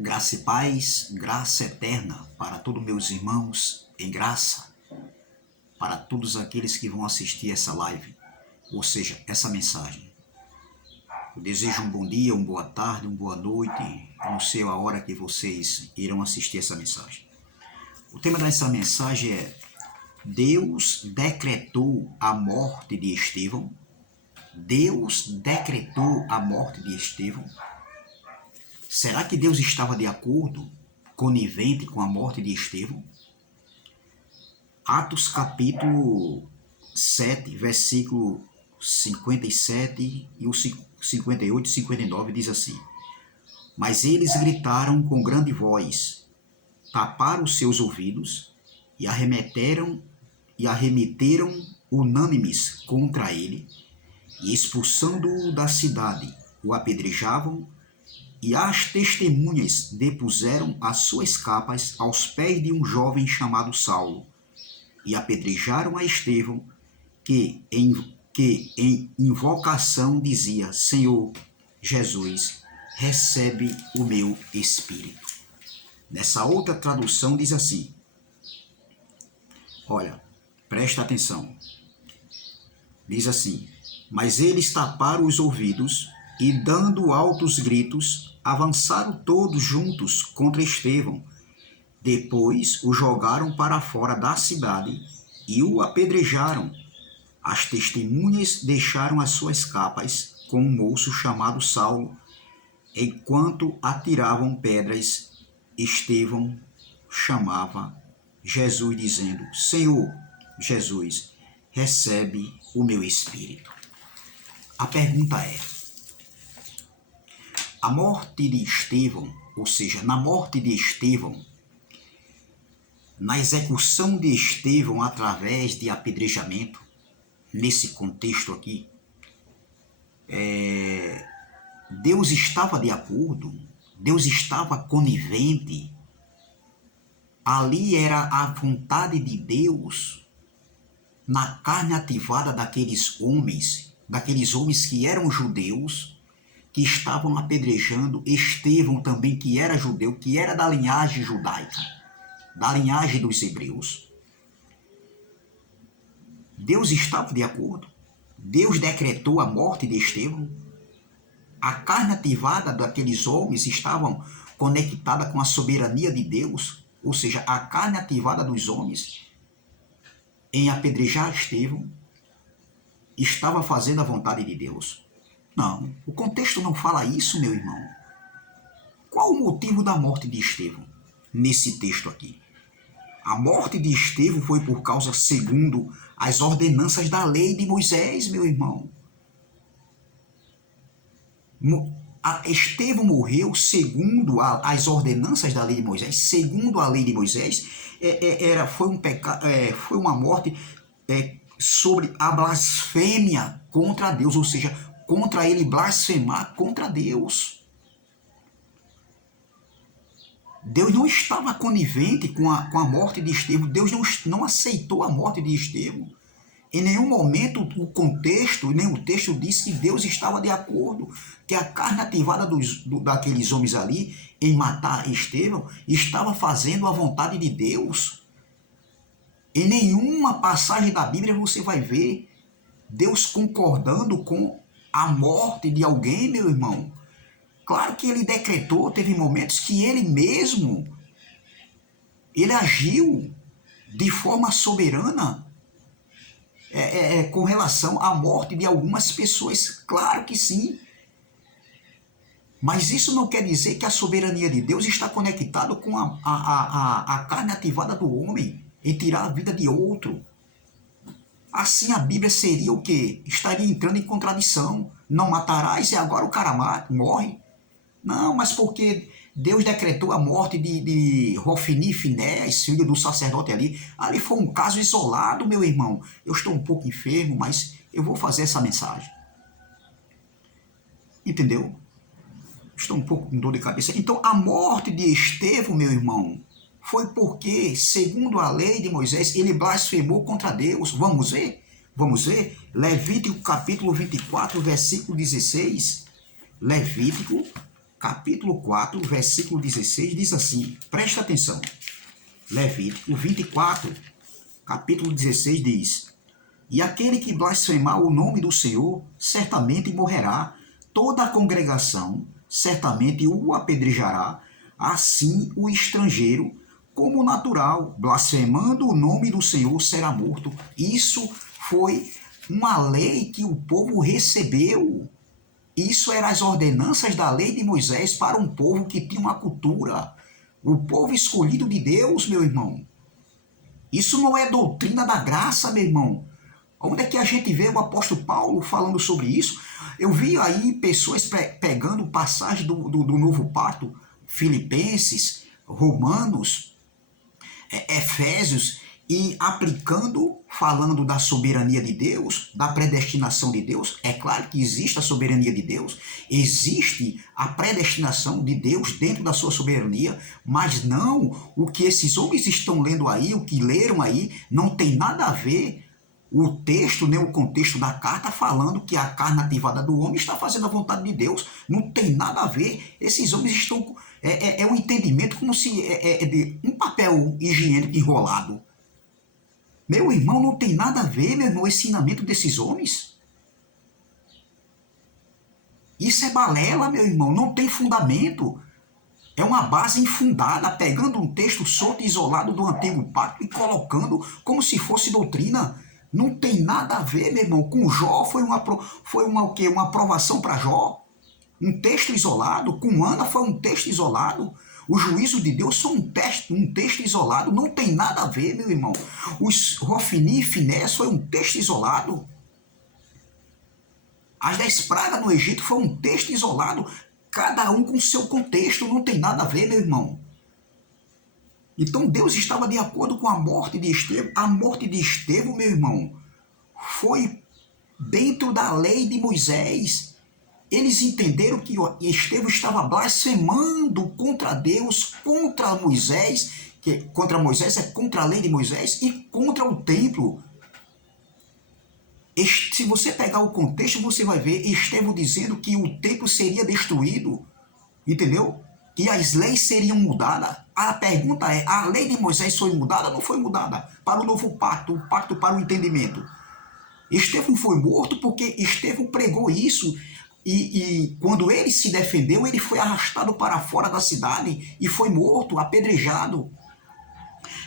Graça e paz, graça eterna para todos meus irmãos em graça, para todos aqueles que vão assistir essa live, ou seja, essa mensagem. Eu desejo um bom dia, uma boa tarde, uma boa noite, eu não sei a hora que vocês irão assistir essa mensagem. O tema dessa mensagem é: Deus decretou a morte de Estevão? Deus decretou a morte de Estevão? Será que Deus estava de acordo, conivente com a morte de Estevão? Atos capítulo 7, versículo 57 e o 58 e 59 diz assim: Mas eles gritaram com grande voz, taparam os seus ouvidos e arremeteram unânimes contra ele, e expulsando-o da cidade, o apedrejavam, e as testemunhas depuseram as suas capas aos pés de um jovem chamado Saulo, e apedrejaram a Estevão, que em invocação dizia: Senhor Jesus, recebe o meu espírito. Nessa outra tradução diz assim, olha, presta atenção, diz assim: Mas eles taparam os ouvidos e, dando altos gritos, avançaram todos juntos contra Estevão. Depois o jogaram para fora da cidade e o apedrejaram. As testemunhas deixaram as suas capas com um moço chamado Saulo. Enquanto atiravam pedras, Estevão chamava Jesus, dizendo: Senhor Jesus, recebe o meu espírito. A pergunta é: a morte de Estevão, ou seja, na morte de Estevão, na execução de Estevão através de apedrejamento, nesse contexto aqui, Deus estava de acordo, Deus estava conivente, ali era a vontade de Deus, na carne ativada daqueles homens que eram judeus, que estavam apedrejando Estevão também, que era judeu, que era da linhagem judaica, da linhagem dos hebreus. Deus estava de acordo. Deus decretou a morte de Estevão. A carne ativada daqueles homens estavam conectada com a soberania de Deus, ou seja, a carne ativada dos homens em apedrejar Estevão estava fazendo a vontade de Deus. Não, o contexto não fala isso, meu irmão. Qual o motivo da morte de Estevão nesse texto aqui? A morte de Estevão foi por causa, segundo as ordenanças da lei de Moisés, meu irmão. Estevão morreu segundo as ordenanças da lei de Moisés. Segundo a lei de Moisés, foi uma morte sobre a blasfêmia contra Deus, ou seja, contra ele blasfemar contra Deus. Deus não estava conivente com a morte de Estevão. Deus não aceitou a morte de Estevão. Em nenhum momento o contexto, nem o texto diz que Deus estava de acordo, que a carne ativada daqueles homens ali em matar Estevão estava fazendo a vontade de Deus. Em nenhuma passagem da Bíblia você vai ver Deus concordando com a morte de alguém, meu irmão. Claro que ele decretou, teve momentos que ele mesmo, ele agiu de forma soberana com relação à morte de algumas pessoas. Claro que sim. Mas isso não quer dizer que a soberania de Deus está conectada com a carne ativada do homem em tirar a vida de outro. Assim a Bíblia seria o quê? Estaria entrando em contradição. Não matarás e agora o cara morre. Não, mas porque Deus decretou a morte de Hofni e Finéias, filho do sacerdote ali. Ali foi um caso isolado, meu irmão. Eu estou um pouco enfermo, mas eu vou fazer essa mensagem. Entendeu? Estou um pouco com dor de cabeça. Então, a morte de Estevão, meu irmão, foi porque, segundo a lei de Moisés, ele blasfemou contra Deus. Vamos ver? Vamos ver? Levítico capítulo 24, versículo 16. Levítico capítulo 4, versículo 16, diz assim, presta atenção. Levítico 24, capítulo 16 diz: E aquele que blasfemar o nome do Senhor, certamente morrerá. Toda a congregação certamente o apedrejará, assim o estrangeiro, como o natural, blasfemando o nome do Senhor, será morto. Isso foi uma lei que o povo recebeu. Isso eram as ordenanças da lei de Moisés para um povo que tinha uma cultura. O povo escolhido de Deus, meu irmão. Isso não é doutrina da graça, meu irmão. Onde é que a gente vê o apóstolo Paulo falando sobre isso? Eu vi aí pessoas pegando passagem do Novo Pacto, Filipenses, Romanos, Efésios, e aplicando, falando da soberania de Deus, da predestinação de Deus. É claro que existe a soberania de Deus, existe a predestinação de Deus dentro da sua soberania, mas não o que esses homens estão lendo aí, o que leram aí, não tem nada a ver o texto, nem o contexto da carta falando que a carne ativada do homem está fazendo a vontade de Deus. Não tem nada a ver. Esses homens estão... É um entendimento como se é de um papel higiênico enrolado. Meu irmão, não tem nada a ver, meu irmão, o ensinamento desses homens. Isso é balela, meu irmão, não tem fundamento. É uma base infundada, pegando um texto solto e isolado do Antigo Pacto e colocando como se fosse doutrina. Não tem nada a ver, meu irmão. Com Jó o quê? Uma aprovação para Jó. Um texto isolado. Com Ana foi um texto isolado. O juízo de Deus foi um texto isolado. Não tem nada a ver, meu irmão. Os Hofni e Finés foi um texto isolado. As 10 pragas no Egito foi um texto isolado. Cada um com seu contexto. Não tem nada a ver, meu irmão. Então Deus estava de acordo com a morte de Estevão. A morte de Estevão, meu irmão, foi dentro da lei de Moisés. Eles entenderam que Estevão estava blasfemando contra Deus, contra Moisés, que contra Moisés é contra a lei de Moisés e contra o templo. Se você pegar o contexto, você vai ver Estevão dizendo que o templo seria destruído, entendeu? E as leis seriam mudadas. A pergunta é, a lei de Moisés foi mudada ou não foi mudada? Para o novo pacto, o pacto para o entendimento. Estevão foi morto porque Estevão pregou isso e quando ele se defendeu, ele foi arrastado para fora da cidade e foi morto, apedrejado.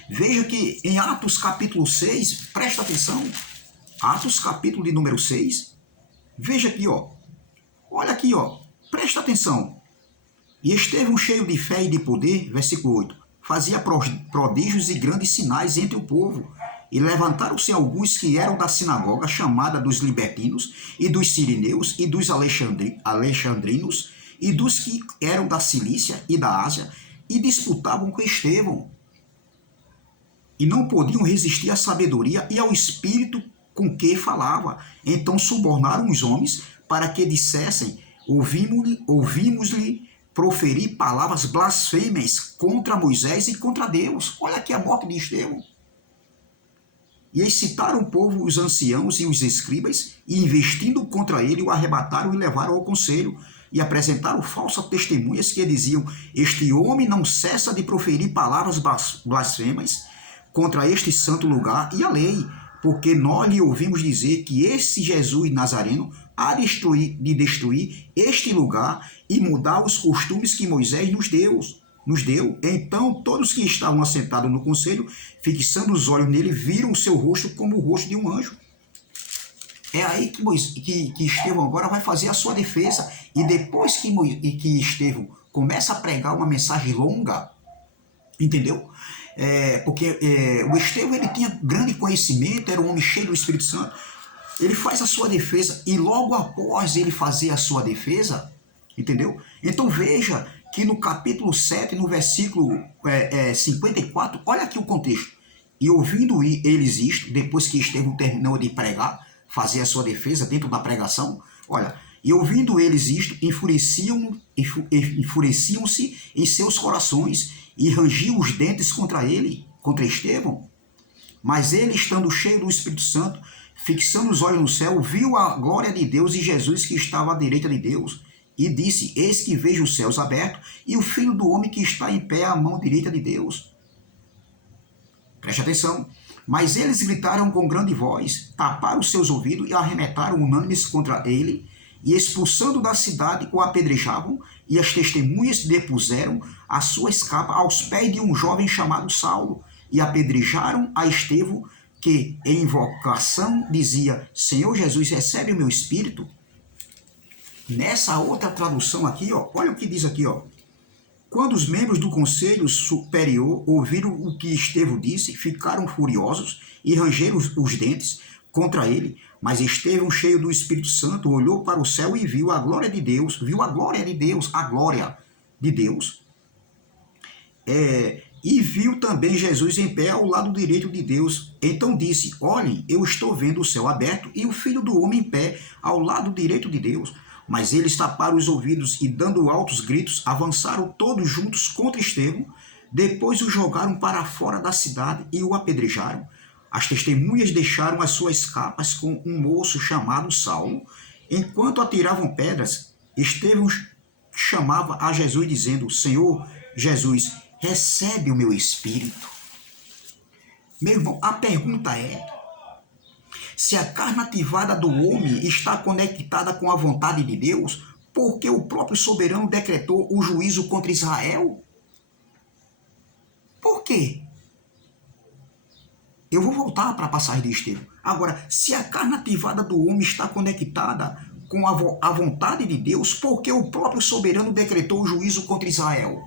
Veja que em Atos capítulo 6, presta atenção, Atos capítulo de número 6, veja aqui, ó, olha aqui, ó, presta atenção. E Estevão, cheio de fé e de poder, versículo 8, fazia prodígios e grandes sinais entre o povo. E levantaram-se alguns que eram da sinagoga chamada dos libertinos, e dos sirineus, e dos alexandrinos, e dos que eram da Cilícia e da Ásia, e disputavam com Estevão. E não podiam resistir à sabedoria e ao espírito com que falava. Então subornaram os homens para que dissessem, ouvimos-lhe proferir palavras blasfêmias contra Moisés e contra Deus. Olha aqui a morte de Estevão. E excitaram o povo, os anciãos e os escribas, e investindo contra ele, o arrebataram e levaram ao conselho, e apresentaram falsas testemunhas que diziam, este homem não cessa de proferir palavras blasfemas contra este santo lugar e a lei, porque nós lhe ouvimos dizer que esse Jesus Nazareno há de destruir este lugar e mudar os costumes que Moisés nos deu. Então todos que estavam assentados no conselho, fixando os olhos nele, viram o seu rosto como o rosto de um anjo. É aí que Estevão agora vai fazer a sua defesa. E depois que Estevão começa a pregar uma mensagem longa, entendeu? Porque o Estevão ele tinha grande conhecimento, era um homem cheio do Espírito Santo. Ele faz a sua defesa e logo após ele fazer a sua defesa, entendeu? Então veja que no capítulo 7, no versículo 54, olha aqui o contexto. E ouvindo eles isto, depois que Estevão terminou de pregar, fazer a sua defesa dentro da pregação, olha, e ouvindo eles isto, enfureciam-se em seus corações e rangiam os dentes contra ele, contra Estevão. Mas ele, estando cheio do Espírito Santo, fixando os olhos no céu, viu a glória de Deus e Jesus que estava à direita de Deus, e disse: Eis que vejo os céus abertos e o Filho do Homem que está em pé à mão direita de Deus. Preste atenção. Mas eles gritaram com grande voz, taparam os seus ouvidos e arremetaram unânimes contra ele, e expulsando da cidade o apedrejavam, e as testemunhas depuseram a sua escapa aos pés de um jovem chamado Saulo, e apedrejaram a Estevão, que em invocação dizia: Senhor Jesus, recebe o meu espírito. Nessa outra tradução aqui, ó, olha o que diz aqui, ó. Quando os membros do Conselho Superior ouviram o que Estevão disse, ficaram furiosos e rangeram os dentes contra ele. Mas Estevão, cheio do Espírito Santo, olhou para o céu e viu a glória de Deus, a glória de Deus. E viu também Jesus em pé ao lado direito de Deus. Então disse: Olhem, eu estou vendo o céu aberto e o Filho do Homem em pé ao lado direito de Deus. Mas eles taparam os ouvidos e, dando altos gritos, avançaram todos juntos contra Estevão. Depois o jogaram para fora da cidade e o apedrejaram. As testemunhas deixaram as suas capas com um moço chamado Saulo. Enquanto atiravam pedras, Estevão chamava a Jesus dizendo: Senhor Jesus, recebe o meu espírito. Meu irmão, a pergunta é: se a carne ativada do homem está conectada com a vontade de Deus, por que o próprio soberano decretou o juízo contra Israel? Por quê? Eu vou voltar para a passagem de Estevão. Agora, se a carne ativada do homem está conectada com a vontade de Deus, por que o próprio soberano decretou o juízo contra Israel?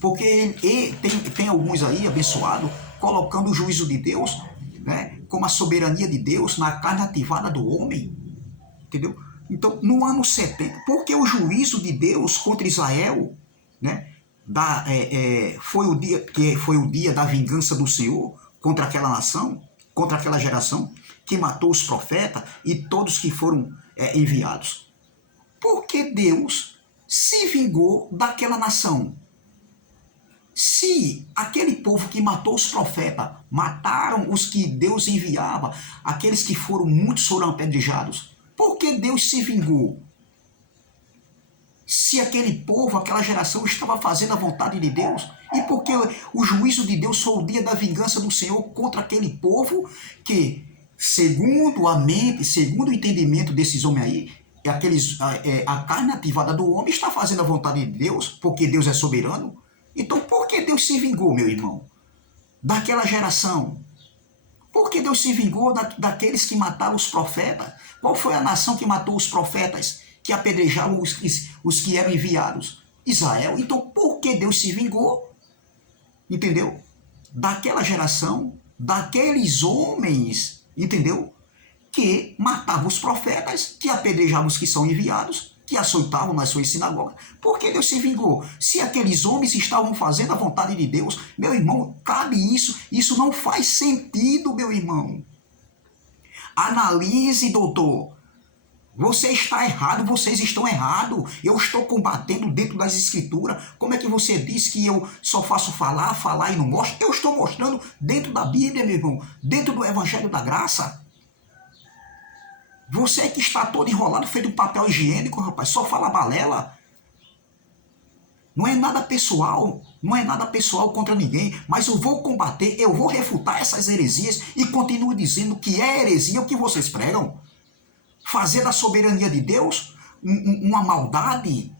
Porque tem alguns aí, abençoados, colocando o juízo de Deus, né, como a soberania de Deus na carne ativada do homem, entendeu? Então, no ano 70, porque o juízo de Deus contra Israel, né, foi o dia da vingança do Senhor contra aquela nação, contra aquela geração que matou os profetas e todos que foram enviados. Porque Deus se vingou daquela nação. Se aquele povo que matou os profetas, mataram os que Deus enviava, aqueles que muitos foram apedrejados, por que Deus se vingou? Se aquele povo, aquela geração estava fazendo a vontade de Deus, e porque o juízo de Deus foi o dia da vingança do Senhor contra aquele povo que, segundo a mente, segundo o entendimento desses homens aí, a carne ativada do homem está fazendo a vontade de Deus, porque Deus é soberano. Então, por que Deus se vingou, meu irmão, daquela geração? Por que Deus se vingou daqueles que mataram os profetas? Qual foi a nação que matou os profetas, que apedrejavam os que eram enviados? Israel. Então, por que Deus se vingou? Entendeu? Daquela geração, daqueles homens, entendeu? Que matavam os profetas, que apedrejavam os que são enviados, que açoitavam nas suas sinagogas. Por que Deus se vingou? Se aqueles homens estavam fazendo a vontade de Deus, meu irmão, cabe isso. Isso não faz sentido, meu irmão. Analise, doutor. Você está errado, vocês estão errados. Eu estou combatendo dentro das escrituras. Como é que você diz que eu só faço falar e não mostro? Eu estou mostrando dentro da Bíblia, meu irmão, dentro do Evangelho da Graça. Você que está todo enrolado, feito um papel higiênico, rapaz, só fala balela. Não é nada pessoal, contra ninguém, mas eu vou combater, eu vou refutar essas heresias e continuo dizendo que é heresia o que vocês pregam. Fazer da soberania de Deus uma maldade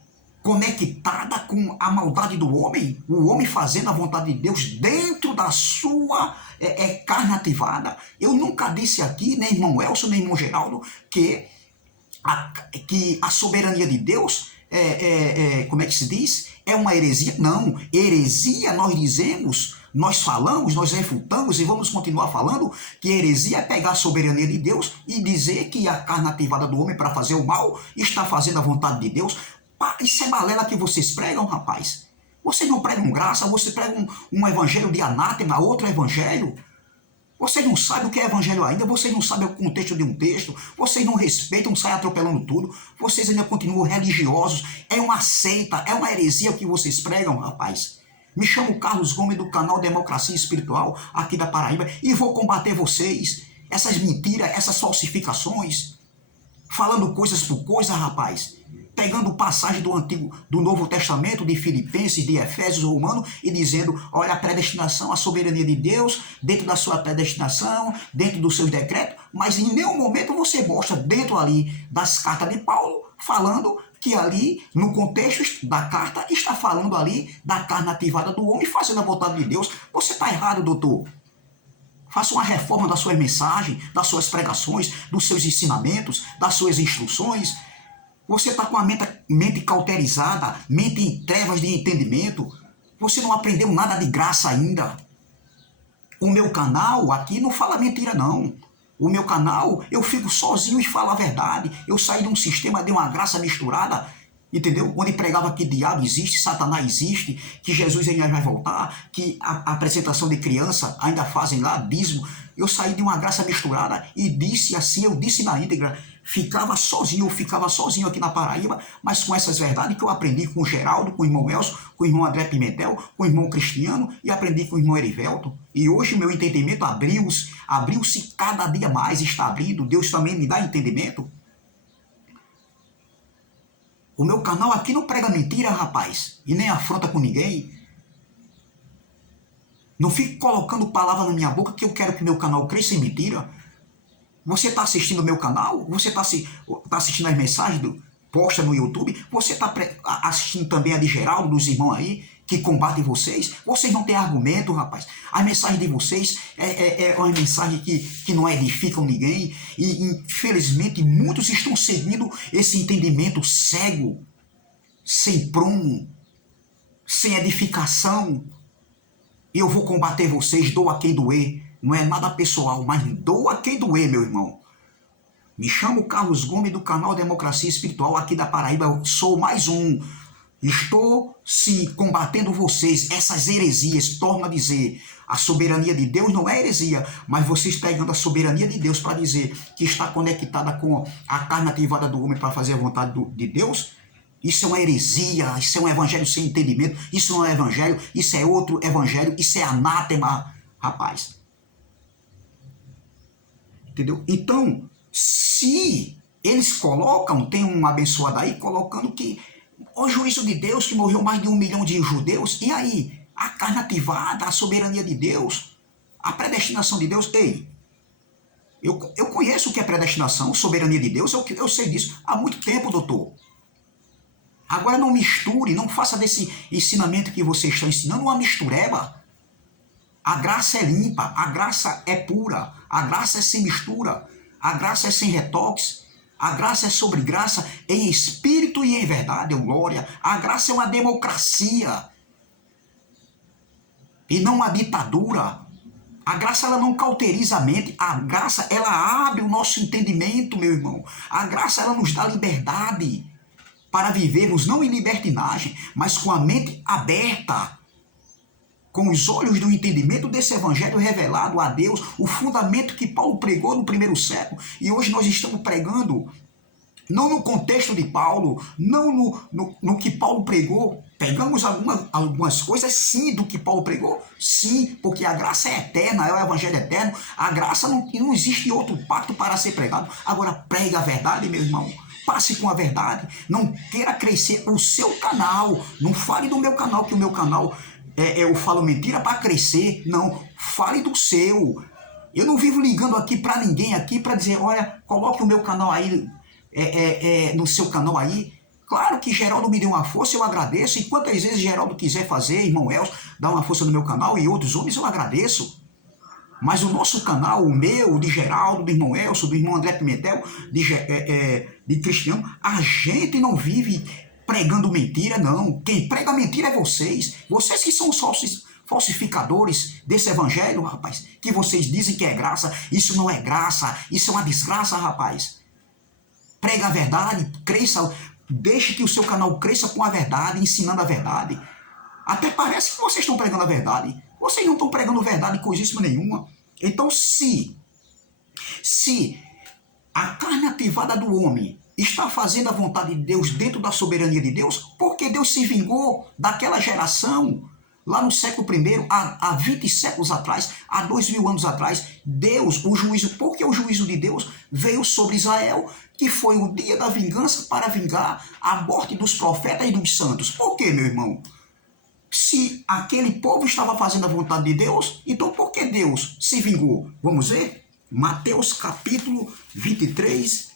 conectada com a maldade do homem, o homem fazendo a vontade de Deus dentro da sua carne ativada. Eu nunca disse aqui, nem irmão Elcio, nem irmão Geraldo, que a soberania de Deus como é que se diz? É uma heresia? Não, heresia nós dizemos, nós falamos, nós refutamos e vamos continuar falando que heresia é pegar a soberania de Deus e dizer que a carne ativada do homem para fazer o mal está fazendo a vontade de Deus. Isso é balela que vocês pregam, rapaz. Vocês não pregam graça, vocês pregam um evangelho de anátema, outro evangelho. Vocês não sabem o que é evangelho ainda, vocês não sabem o contexto de um texto, vocês não respeitam, saem atropelando tudo, vocês ainda continuam religiosos. É uma seita, é uma heresia o que vocês pregam, rapaz. Me chamo Carlos Gomes do canal Democracia Espiritual, aqui da Paraíba, e vou combater vocês, essas mentiras, essas falsificações, falando coisas por coisa, rapaz. pegando passagem do Novo Testamento, de Filipenses, de Efésios, Romanos, e dizendo, olha, a predestinação, a soberania de Deus, dentro da sua predestinação, dentro dos seus decretos, mas em nenhum momento você mostra dentro ali das cartas de Paulo, falando que ali, no contexto da carta, está falando ali da carne ativada do homem, fazendo a vontade de Deus. Você está errado, doutor. Faça uma reforma das suas mensagens, das suas pregações, dos seus ensinamentos, das suas instruções. Você está com a mente cauterizada, mente em trevas de entendimento. Você não aprendeu nada de graça ainda. O meu canal aqui não fala mentira, não. O meu canal, eu fico sozinho e falo a verdade. Eu saí de um sistema de uma graça misturada, entendeu? Onde pregava que diabo existe, Satanás existe, que Jesus ainda vai voltar, que a apresentação de criança ainda fazem lá, dízimo. Eu saí de uma graça misturada e disse assim, eu disse na íntegra, eu ficava sozinho aqui na Paraíba, mas com essas verdades que eu aprendi com o Geraldo, com o irmão Elcio, com o irmão André Pimentel, com o irmão Cristiano e aprendi com o irmão Erivelto. E hoje o meu entendimento abriu-se cada dia mais, está abrindo. Deus também me dá entendimento. O meu canal aqui não prega mentira, rapaz, e nem afronta com ninguém. Não fique colocando palavra na minha boca que eu quero que meu canal cresça em mentira. Você está assistindo o meu canal? Você está assistindo as mensagens posta no YouTube? Você está assistindo também a de Geraldo, dos irmãos aí, que combatem vocês? Vocês não têm argumento, rapaz. As mensagens de vocês é uma mensagem que não edificam ninguém. E, infelizmente, muitos estão seguindo esse entendimento cego, sem prumo, sem edificação. Eu vou combater vocês, doa quem doer. Não é nada pessoal, mas doa quem doer, meu irmão. Me chamo Carlos Gomes do canal Democracia Espiritual aqui da Paraíba. Eu sou mais um. Estou, sim, combatendo vocês, essas heresias. Torno a dizer, a soberania de Deus não é heresia, mas vocês pegando a soberania de Deus para dizer que está conectada com a carne ativada do homem para fazer a vontade de Deus. Isso é uma heresia, isso é um evangelho sem entendimento, isso não é evangelho, isso é outro evangelho, isso é anátema, rapaz. Entendeu? Então, se eles colocam, tem um abençoado aí colocando que o juízo de Deus, que morreu mais de 1 milhão de judeus, e aí? A carne ativada, a soberania de Deus, a predestinação de Deus. Ei, eu conheço o que é predestinação, soberania de Deus, eu sei disso há muito tempo, doutor. Agora não misture, não faça desse ensinamento que vocês estão ensinando uma mistureba. A graça é limpa, a graça é pura, a graça é sem mistura, a graça é sem retoques, a graça é sobre graça em espírito e em verdade, glória. A graça é uma democracia e não uma ditadura. A graça ela não cauteriza a mente, a graça ela abre o nosso entendimento, meu irmão. A graça ela nos dá liberdade para vivermos não em libertinagem, mas com a mente aberta, com os olhos do entendimento desse evangelho revelado a Deus, o fundamento que Paulo pregou no primeiro século, e hoje nós estamos pregando, não no contexto de Paulo, não no que Paulo pregou, pegamos algumas coisas sim do que Paulo pregou, sim, porque a graça é eterna, é o evangelho eterno, a graça não existe outro pacto para ser pregado. Agora pregue a verdade, meu irmão. Passe com a verdade, não queira crescer o seu canal, não fale do meu canal, que o meu canal eu falo mentira para crescer, não, fale do seu. Eu não vivo ligando aqui para ninguém aqui para dizer, olha, coloque o meu canal aí, no seu canal aí. Claro que Geraldo me deu uma força, eu agradeço, e quantas vezes Geraldo quiser fazer, irmão Elcio, dar uma força no meu canal e outros homens, eu agradeço. Mas o nosso canal, o meu, de Geraldo, do irmão Elcio, do irmão André Pimentel, de Cristiano, a gente não vive pregando mentira, não. Quem prega mentira é vocês. Vocês que são os falsificadores desse evangelho, rapaz. Que vocês dizem que é graça. Isso não é graça. Isso é uma desgraça, rapaz. Prega a verdade, cresça. Deixe que o seu canal cresça com a verdade, ensinando a verdade. Até parece que vocês estão pregando a verdade. Vocês não estão pregando verdade coisíssima nenhuma. Então, se a carne ativada do homem está fazendo a vontade de Deus dentro da soberania de Deus, porque Deus se vingou daquela geração, Lá no século I, há 20 séculos atrás, há 2000 anos atrás, Deus, o juízo, porque o juízo de Deus veio sobre Israel, que foi o dia da vingança para vingar a morte dos profetas e dos santos. Por quê, meu irmão? Se aquele povo estava fazendo a vontade de Deus, então por que Deus se vingou? Vamos ver? Mateus capítulo 23,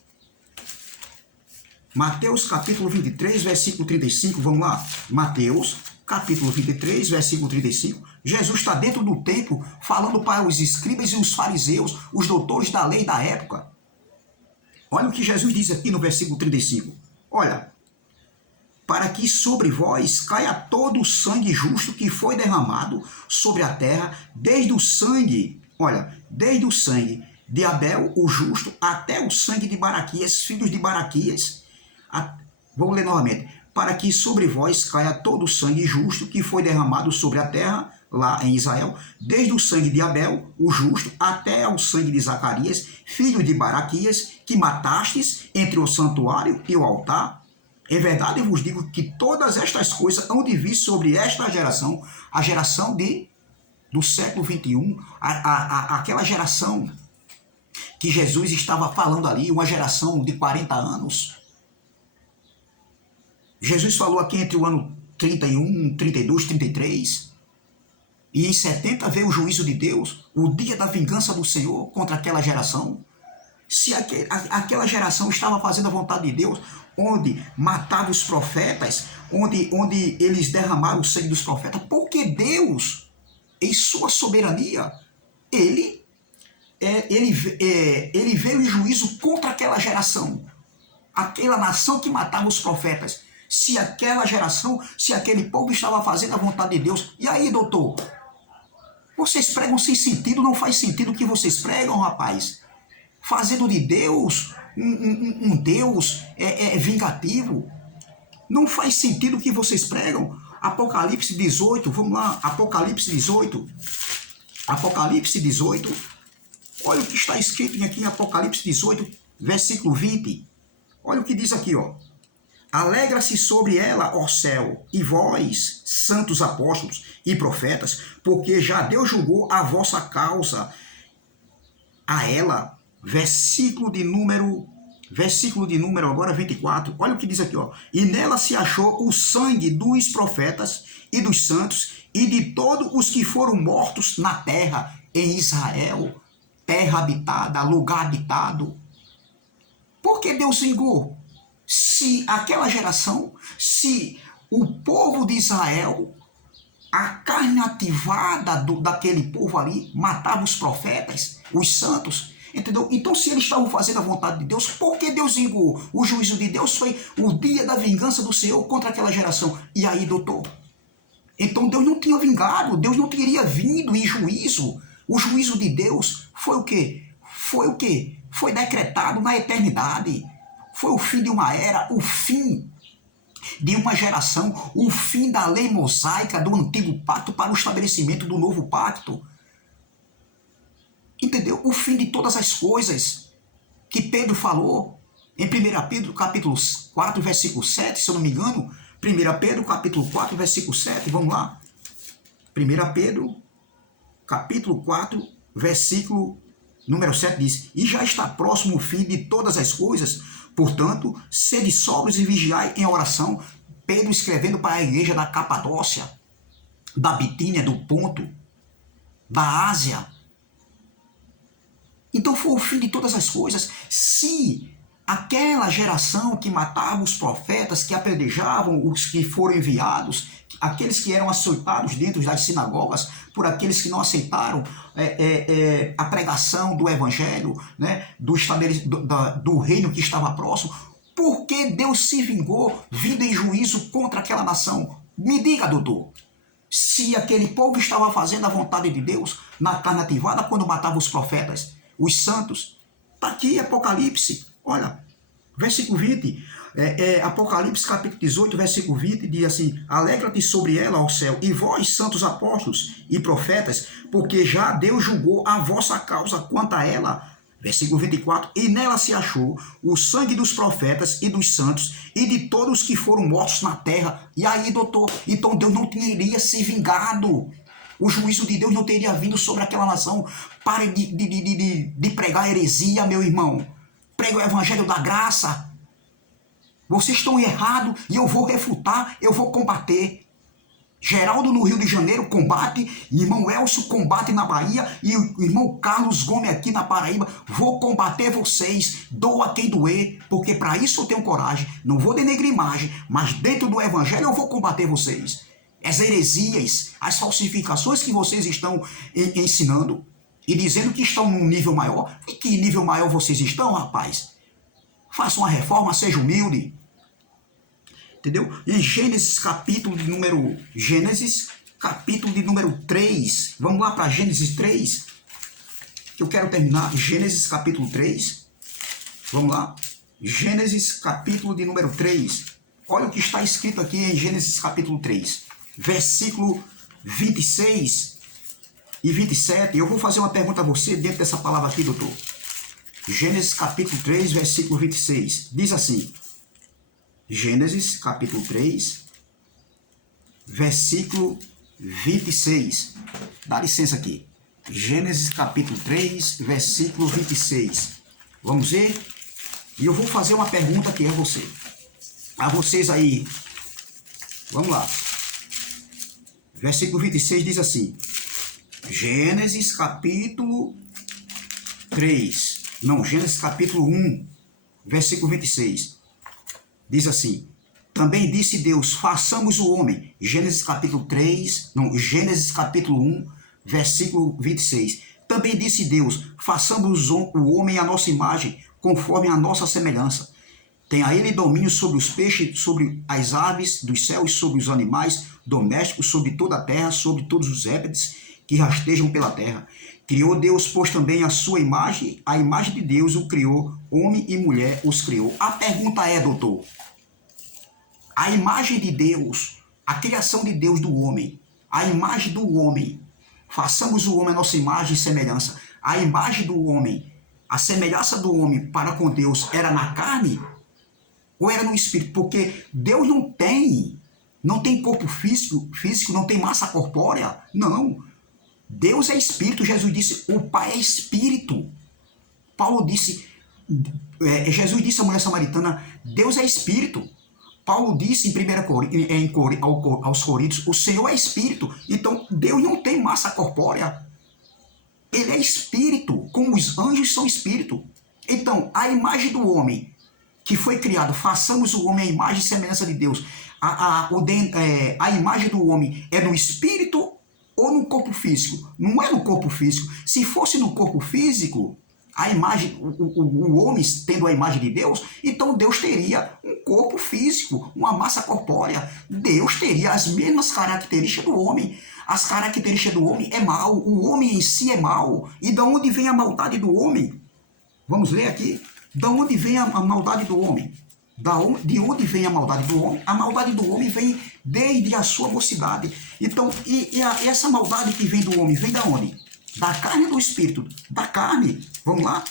versículo 35, vamos lá. Mateus capítulo 23, versículo 35. Jesus está dentro do templo falando para os escribas e os fariseus, os doutores da lei da época. Olha o que Jesus diz aqui no versículo 35. Olha, para que sobre vós caia todo o sangue justo que foi derramado sobre a terra, desde o sangue de Abel, o justo, até o sangue de Baraquias, filhos de Baraquias. Vamos ler novamente. Para que sobre vós caia todo o sangue justo que foi derramado sobre a terra, lá em Israel, desde o sangue de Abel, o justo, até o sangue de Zacarias, filho de Baraquias, que matastes entre o santuário e o altar. Em verdade, eu vos digo que todas estas coisas hão de vir sobre esta geração, a geração do século XXI, aquela geração que Jesus estava falando ali, uma geração de 40 anos. Jesus falou aqui entre o ano 31, 32, 33, e em 70 veio o juízo de Deus, o dia da vingança do Senhor contra aquela geração. Se aquela geração estava fazendo a vontade de Deus, onde matava os profetas, onde eles derramaram o sangue dos profetas, porque Deus, em sua soberania, ele veio em juízo contra aquela geração, aquela nação que matava os profetas. Se aquela geração, se aquele povo estava fazendo a vontade de Deus, e aí, doutor, vocês pregam sem sentido, não faz sentido o que vocês pregam, rapaz. Fazendo de Deus um Deus vingativo. Não faz sentido o que vocês pregam. Apocalipse 18, vamos lá, Apocalipse 18. Apocalipse 18, olha o que está escrito aqui em Apocalipse 18, versículo 20. Olha o que diz aqui, ó. Alegra-se sobre ela, ó céu, e vós, santos apóstolos e profetas, porque já Deus julgou a vossa causa a ela. Versículo de número agora 24, olha o que diz aqui, ó. E nela se achou o sangue dos profetas e dos santos e de todos os que foram mortos na terra, em Israel, terra habitada, lugar habitado. Por que Deus vingou? Se aquela geração, se o povo de Israel, a carne ativada daquele povo ali, matava os profetas, os santos, entendeu? Então, se eles estavam fazendo a vontade de Deus, por que Deus vingou? O juízo de Deus foi o dia da vingança do Senhor contra aquela geração. E aí, doutor? Então, Deus não tinha vingado, Deus não teria vindo em juízo. O juízo de Deus foi o quê? Foi decretado na eternidade. Foi o fim de uma era, o fim de uma geração, o fim da lei mosaica do antigo pacto para o estabelecimento do novo pacto. Entendeu? O fim de todas as coisas que Pedro falou em 1 Pedro capítulo 4, versículo 7, se eu não me engano. 1 Pedro capítulo 4, versículo 7, vamos lá. 1 Pedro capítulo 4, versículo número 7 diz: E já está próximo o fim de todas as coisas, portanto, sede sóbrios e vigiai em oração. Pedro escrevendo para a igreja da Capadócia, da Bitínia, do Ponto, da Ásia. Então foi o fim de todas as coisas. Se aquela geração que matava os profetas, que apedrejavam os que foram enviados, aqueles que eram açoitados dentro das sinagogas, por aqueles que não aceitaram a pregação do evangelho, né, do reino que estava próximo, por que Deus se vingou vindo em juízo contra aquela nação? Me diga, doutor. Se aquele povo estava fazendo a vontade de Deus na carne ativada quando matava os profetas, os santos, está aqui Apocalipse, olha, versículo 20, Apocalipse capítulo 18, versículo 20, diz assim: Alegra-te sobre ela, ó céu, e vós, santos apóstolos e profetas, porque já Deus julgou a vossa causa quanto a ela Versículo 24, e nela se achou o sangue dos profetas e dos santos e de todos que foram mortos na terra. E aí, doutor, então Deus não teria se vingado. O juízo de Deus não teria vindo sobre aquela nação. Pare de pregar heresia, meu irmão. Prega o evangelho da graça. Vocês estão errados e eu vou refutar, eu vou combater. Geraldo no Rio de Janeiro combate, irmão Elcio combate na Bahia e o irmão Carlos Gomes aqui na Paraíba. Vou combater vocês, doa quem doer, porque para isso eu tenho coragem. Não vou denegrir imagem, mas dentro do evangelho eu vou combater vocês. As heresias, as falsificações que vocês estão ensinando e dizendo que estão num nível maior. E que nível maior vocês estão, rapaz? Faça uma reforma, seja humilde. Entendeu? Em Gênesis capítulo de número 3. Vamos lá para Gênesis 3. Que eu quero terminar. Gênesis capítulo 3. Vamos lá. Gênesis capítulo de número 3. Olha o que está escrito aqui em Gênesis capítulo 3. Versículo 26 e 27. Eu vou fazer uma pergunta a você dentro dessa palavra aqui, doutor. Gênesis capítulo 3, versículo 26. Diz assim. Gênesis, capítulo 3, versículo 26. Dá licença aqui. Gênesis, capítulo 3, versículo 26. Vamos ver? E eu vou fazer uma pergunta aqui a você. A vocês aí. Vamos lá. Versículo 26 diz assim. Gênesis, capítulo 3. Não, Gênesis, capítulo 1, versículo 26. Diz assim, também disse Deus, façamos o homem. Gênesis capítulo 3, não, Gênesis capítulo 1, versículo 26. Também disse Deus, façamos o homem à nossa imagem, conforme a nossa semelhança. Tenha ele domínio sobre os peixes, sobre as aves dos céus, sobre os animais domésticos, sobre toda a terra, sobre todos os répteis que rastejam pela terra. Criou Deus, pois também a sua imagem, a imagem de Deus o criou, homem e mulher os criou. A pergunta é, doutor, a imagem de Deus, a criação de Deus do homem, a imagem do homem, façamos o homem a nossa imagem e semelhança. A imagem do homem, a semelhança do homem para com Deus era na carne ou era no espírito? Porque Deus não tem corpo físico, não tem massa corpórea, não. Deus é espírito, Jesus disse, o Pai é espírito. Paulo disse, Jesus disse à mulher samaritana, Deus é espírito. Paulo disse em 1 aos Coríntios, o Senhor é espírito. Então, Deus não tem massa corpórea. Ele é espírito, como os anjos são espírito. Então, a imagem do homem que foi criado, façamos o homem à imagem e semelhança de Deus. A imagem do homem é no espírito ou no corpo físico? Não é no corpo físico. Se fosse no corpo físico, a imagem, o homem tendo a imagem de Deus, então Deus teria um corpo físico, uma massa corpórea. Deus teria as mesmas características do homem. As características do homem é mal, o homem em si é mal. E de onde vem a maldade do homem? Vamos ler aqui. De onde vem a maldade do homem? De onde vem a maldade do homem? A maldade do homem vem desde a sua mocidade. Então, essa maldade que vem do homem, vem da onde? Da carne ou do espírito? Da carne. Vamos lá?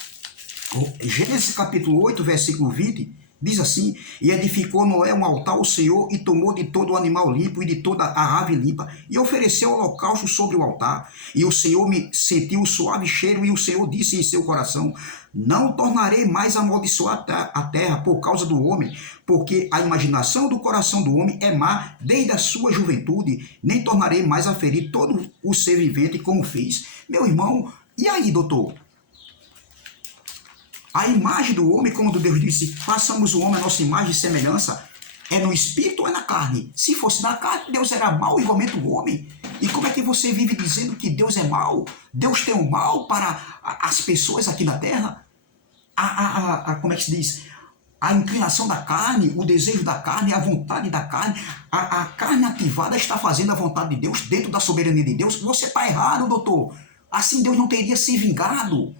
Gênesis capítulo 8, versículo 20, diz assim, e edificou Noé um altar ao Senhor e tomou de todo o animal limpo e de toda a ave limpa e ofereceu holocausto sobre o altar. E o Senhor me sentiu o suave cheiro e o Senhor disse em seu coração, não tornarei mais a amaldiçoar a terra por causa do homem, porque a imaginação do coração do homem é má desde a sua juventude, nem tornarei mais a ferir todo o ser vivente como fiz. Meu irmão, e aí, doutor? A imagem do homem, como Deus disse, façamos o homem a nossa imagem e semelhança, é no espírito ou é na carne? Se fosse na carne, Deus era mau igualmente o homem. E como é que você vive dizendo que Deus é mau? Deus tem o mal para as pessoas aqui na terra? Como é que se diz? A inclinação da carne, o desejo da carne, a vontade da carne, a carne ativada está fazendo a vontade de Deus dentro da soberania de Deus. Você está errado, doutor. Assim Deus não teria se vingado.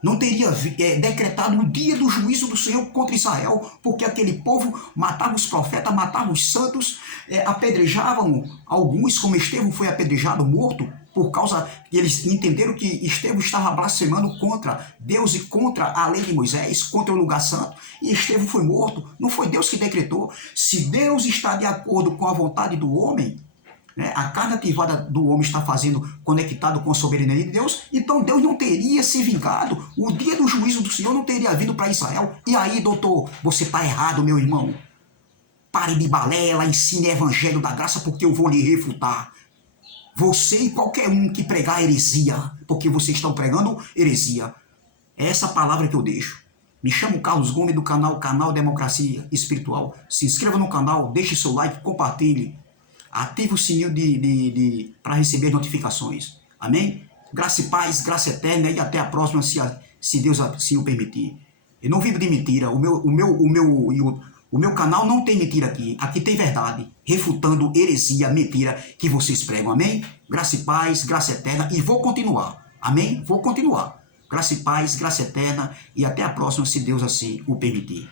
Não teria decretado o dia do juízo do Senhor contra Israel, porque aquele povo matava os profetas, matava os santos, apedrejavam alguns, como Estevão foi apedrejado, morto, por causa que eles entenderam que Estevão estava blasfemando contra Deus e contra a lei de Moisés, contra o lugar santo, e Estevão foi morto. Não foi Deus que decretou. Se Deus está de acordo com a vontade do homem, né, a carne ativada do homem está fazendo conectado com a soberania de Deus, então Deus não teria se vingado. O dia do juízo do Senhor não teria vindo para Israel. E aí, doutor, você está errado, meu irmão. Pare de balela, ensine evangelho da graça, porque eu vou lhe refutar. Você e qualquer um que pregar heresia, porque vocês estão pregando heresia. É essa palavra que eu deixo. Me chamo Carlos Gomes do canal Democracia Espiritual. Se inscreva no canal, deixe seu like, compartilhe. Ative o sininho para receber notificações. Amém? Graça e paz, graça eterna e até a próxima, se Deus assim o permitir. Eu não vivo de mentira. O meu canal não tem mentira aqui. Aqui tem verdade. Refutando heresia, mentira que vocês pregam. Amém? Graça e paz, graça eterna. E vou continuar. Amém? Vou continuar. Graça e paz, graça eterna. E até a próxima, se Deus assim o permitir.